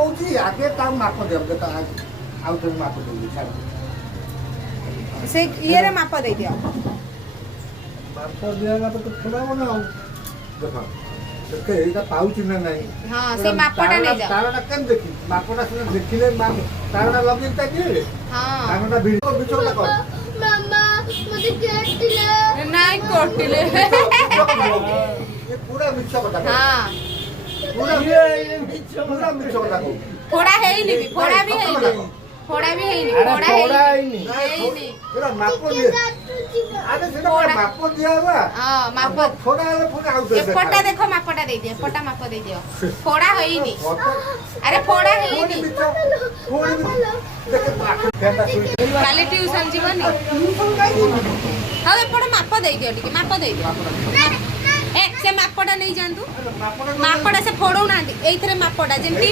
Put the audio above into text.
କହୁଛି ଆଗେ ତାକୁ ମାପ ଦିଅ ଆଉ ଥରେ ମାପ ଦେବି ଛାଡ଼ ସେ ଇଏରେ ମାପ ଦେଇଦିଅ। ମାପ ଦିଆହେଲା ତ ଖୋଲା ହବ ନା ଆଉ ଦେଖ ଦେଖେ ଏଇଟା ପାଉଛି ନା ନାହିଁ। ହଁ ସେ ମାପଟା ନେଇଯାଅ। ତାରଟା କେମିତି ଦେଖି ମାପଟା ସିନା ଦେଖିଲେ ତାରଟା ଲଗେଇ ତା ଦିହରେ ହଁ ତାରଟା ଭିଡ଼ିଓ ବିଚଟା କର ମାମା ମୋତେ କାଟିଲେ। ନାଇଁ କୋଟିଲେ। ଏ ପୁରା ମିଛ କଥା କହୁଛି। ହଁ ପୁରା ମିଛ କଥା କହୁଛି। ଫୋଡ଼ା ହେଇନି ବି ଫୋଡ଼ା ବି ହେଇନି ଫୋଡ଼ା ବି ହେଇନି ଆରେ ଫୋଡ଼ା ଫୋଡ଼ା ହେଇନି ହେଇନି। ହେଇନି। ସେଟା ମାପ ଦିଏ ଆରେ ସେଟା ପୁରା ମାପ ଦିଆହବା ହଁ ମାପ ଫୋଡ଼ା ହେଲେ ପୁଣି ଆଉ ଏପଟା ଦେଖ ମାପଟା ଦେଇଦିଅ ଏପଟା ମାପ ଦେଇଦିଅ ଫୋଡ଼ା ହେଇନି ଆରେ ଫୋଡ଼ା ହେଇନି। କାଲି ଟ୍ୟୁସନ ଯିବନି ହଉ ଏପଟେ ମାପ ଦେଇଦିଅ ଟିକେ ମାପ ଦେଇଦିଅ ଏ ସେ ମାପଟା ନେଇଯାଆନ୍ତୁ ମାପଟା ସେ ଫୋଡ଼ଉନାହାନ୍ତି ଏଇଥିରେ ମାପଟା ଯେମିତି